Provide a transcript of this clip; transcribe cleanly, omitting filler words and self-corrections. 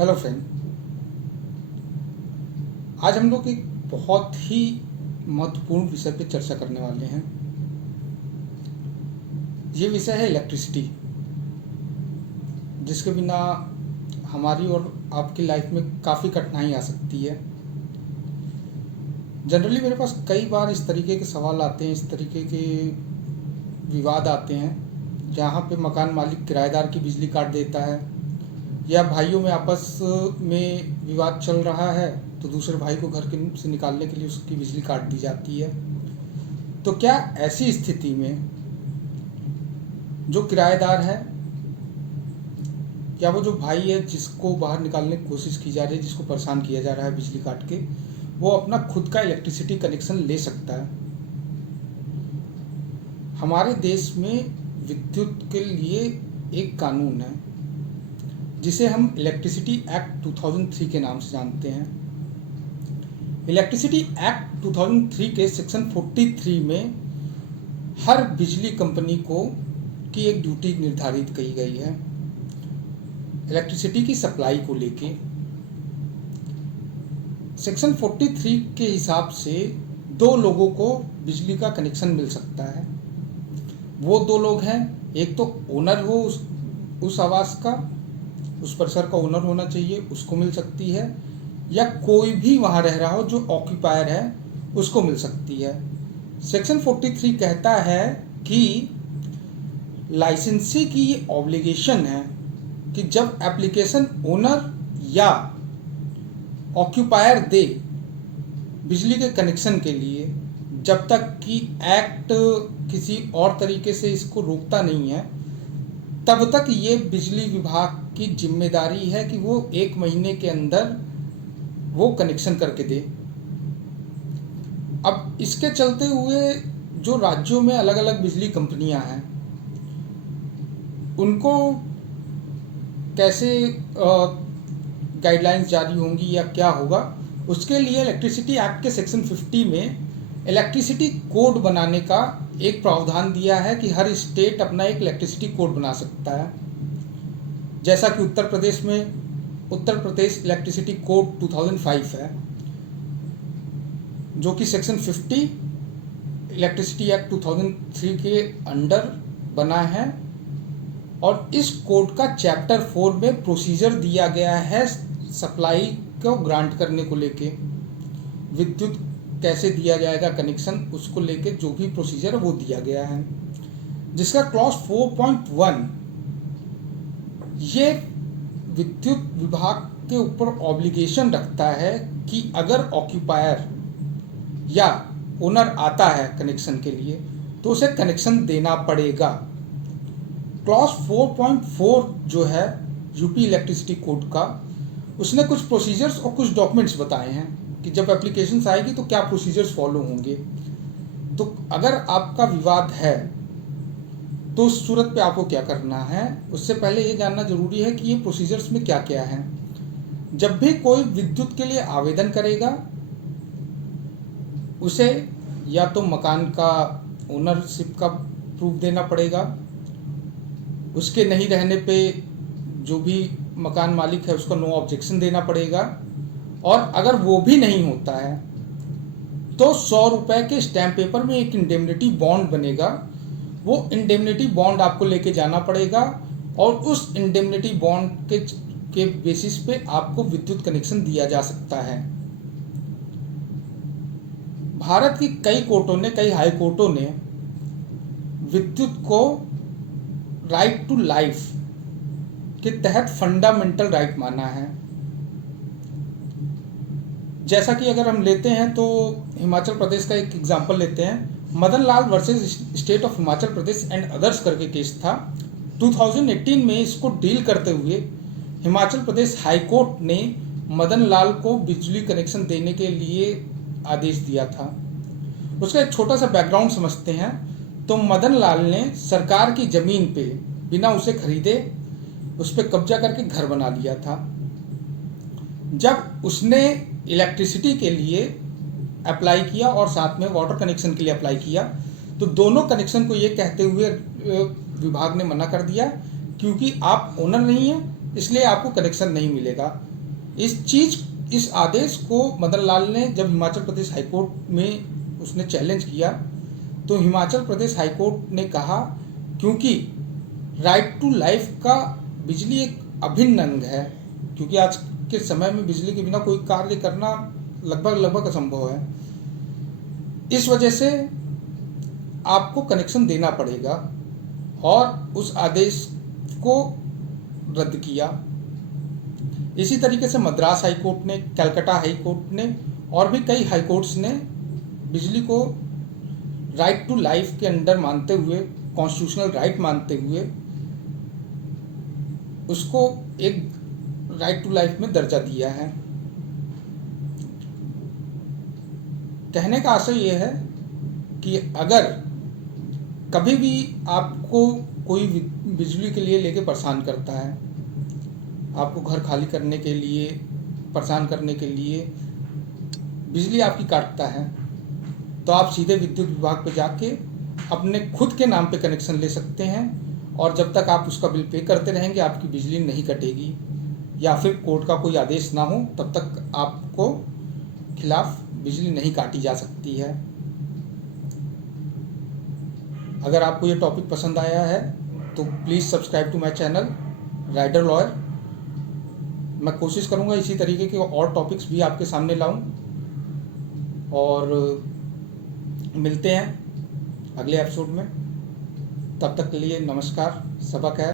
Hello friend. आज हम लोग एक बहुत ही महत्वपूर्ण विषय पे चर्चा करने वाले हैं। ये विषय है इलेक्ट्रिसिटी, जिसके बिना हमारी और आपकी लाइफ में काफ़ी कठिनाई आ सकती है। जनरली मेरे पास कई बार इस तरीके के सवाल आते हैं, इस तरीके के विवाद आते हैं जहाँ पे मकान मालिक किराएदार की बिजली काट देता है, या भाइयों में आपस में विवाद चल रहा है तो दूसरे भाई को घर के से निकालने के लिए उसकी बिजली काट दी जाती है। तो क्या ऐसी स्थिति में जो किराएदार है या वो जो भाई है जिसको बाहर निकालने की कोशिश की जा रही है, जिसको परेशान किया जा रहा है बिजली काट के, वो अपना खुद का इलेक्ट्रिसिटी कनेक्शन ले सकता है? हमारे देश में विद्युत के लिए एक कानून है जिसे हम इलेक्ट्रिसिटी एक्ट 2003 के नाम से जानते हैं। इलेक्ट्रिसिटी एक्ट 2003 के सेक्शन 43 में हर बिजली कंपनी को की एक ड्यूटी निर्धारित की गई है इलेक्ट्रिसिटी की सप्लाई को लेके। सेक्शन 43 के हिसाब से दो लोगों को बिजली का कनेक्शन मिल सकता है। वो दो लोग हैं, एक तो ओनर हो उस आवास का, उस परिसर का ओनर होना चाहिए, उसको मिल सकती है, या कोई भी वहाँ रह रहा हो जो ऑक्यूपायर है उसको मिल सकती है। सेक्शन 43 कहता है कि लाइसेंसी की ये ऑब्लिगेशन है कि जब एप्लीकेशन ओनर या ऑक्यूपायर दे बिजली के कनेक्शन के लिए, जब तक कि एक्ट किसी और तरीके से इसको रोकता नहीं है, तब तक ये बिजली विभाग की जिम्मेदारी है कि वो 1 महीने के अंदर वो कनेक्शन करके दे। अब इसके चलते हुए जो राज्यों में अलग अलग बिजली कंपनियां हैं, उनको कैसे गाइडलाइंस जारी होंगी या क्या होगा, उसके लिए इलेक्ट्रिसिटी एक्ट के सेक्शन 50 में इलेक्ट्रिसिटी कोड बनाने का एक प्रावधान दिया है कि हर स्टेट अपना एक इलेक्ट्रिसिटी कोड बना सकता है। जैसा कि उत्तर प्रदेश में उत्तर प्रदेश इलेक्ट्रिसिटी कोड 2005 है, जो कि सेक्शन 50 इलेक्ट्रिसिटी एक्ट 2003 के अंडर बना है। और इस कोड का चैप्टर 4 में प्रोसीजर दिया गया है सप्लाई को ग्रांट करने को लेके, विद्युत कैसे दिया जाएगा कनेक्शन, उसको लेके जो भी प्रोसीजर है वो दिया गया है, जिसका क्लॉज 4.1 ये विद्युत विभाग के ऊपर ऑब्लिगेशन रखता है कि अगर ऑक्यूपायर या ओनर आता है कनेक्शन के लिए तो उसे कनेक्शन देना पड़ेगा। क्लॉज 4.4 जो है यूपी इलेक्ट्रिसिटी कोड का, उसने कुछ प्रोसीजर्स और कुछ डॉक्यूमेंट्स बताए हैं कि जब एप्लीकेशंस आएगी तो क्या प्रोसीजर्स फॉलो होंगे। तो अगर आपका विवाद है तो उस सूरत पे आपको क्या करना है, उससे पहले ये जानना जरूरी है कि ये प्रोसीजर्स में क्या क्या है। जब भी कोई विद्युत के लिए आवेदन करेगा, उसे या तो मकान का ओनरशिप का प्रूफ देना पड़ेगा, उसके नहीं रहने पे जो भी मकान मालिक है उसको नो ऑब्जेक्शन देना पड़ेगा, और अगर वो भी नहीं होता है तो 100 रुपये के स्टैम्प पेपर में एक इंडेमनिटी बॉन्ड बनेगा। वो इंडेमनिटी बॉन्ड आपको लेके जाना पड़ेगा और उस इंडेमनिटी बॉन्ड के बेसिस पे आपको विद्युत कनेक्शन दिया जा सकता है। भारत की कई कोर्टों ने, कई हाई कोर्टों ने विद्युत को राइट टू लाइफ के तहत फंडामेंटल राइट माना है। जैसा कि अगर हम लेते हैं तो हिमाचल प्रदेश का एक एग्जांपल लेते हैं, Madan Lal versus state of Himachal Pradesh and others करके केस था। 2018 में इसको डील करते हुए हिमाचल प्रदेश हाई कोर्ट ने मदन लाल को बिजली कनेक्शन देने के लिए आदेश दिया था। उसका एक छोटा सा बैकग्राउंड समझते हैं। तो मदन लाल ने सरकार की ज़मीन पे बिना उसे खरीदे उस पर कब्जा करके घर बना लिया था। जब उसने इलेक्ट्रिसिटी के लिए अप्लाई किया और साथ में वाटर कनेक्शन के लिए अप्लाई किया, तो दोनों कनेक्शन को ये कहते हुए विभाग ने मना कर दिया, क्योंकि आप ओनर नहीं हैं इसलिए आपको कनेक्शन नहीं मिलेगा। इस आदेश को मदन लाल ने जब हिमाचल प्रदेश हाईकोर्ट में उसने चैलेंज किया, तो हिमाचल प्रदेश हाईकोर्ट ने कहा क्योंकि राइट टू लाइफ का बिजली एक अभिन्न अंग है, क्योंकि आज के समय में बिजली के बिना कोई कार्य करना लगभग असंभव है, इस वजह से आपको कनेक्शन देना पड़ेगा, और उस आदेश को रद्द किया। इसी तरीके से मद्रास हाई कोर्ट ने, कलकत्ता हाई कोर्ट ने और भी कई हाई कोर्ट्स ने बिजली को राइट टू लाइफ के अंडर मानते हुए, कॉन्स्टिट्यूशनल राइट मानते हुए, उसको एक राइट टू लाइफ में दर्जा दिया है। कहने का आशय यह है कि अगर कभी भी आपको कोई बिजली के लिए लेके परेशान करता है, आपको घर खाली करने के लिए, परेशान करने के लिए बिजली आपकी काटता है, तो आप सीधे विद्युत विभाग पे जाके अपने खुद के नाम पे कनेक्शन ले सकते हैं, और जब तक आप उसका बिल पे करते रहेंगे आपकी बिजली नहीं कटेगी, या फिर कोर्ट का कोई आदेश ना हो तब तक आपको खिलाफ बिजली नहीं काटी जा सकती है। अगर आपको ये टॉपिक पसंद आया है तो please subscribe to my channel rider lawyer. मैं कोशिश करूँगा इसी तरीके के और टॉपिक्स भी आपके सामने लाऊं, और मिलते हैं अगले एपिसोड में। तब तक के लिए नमस्कार, सबक है।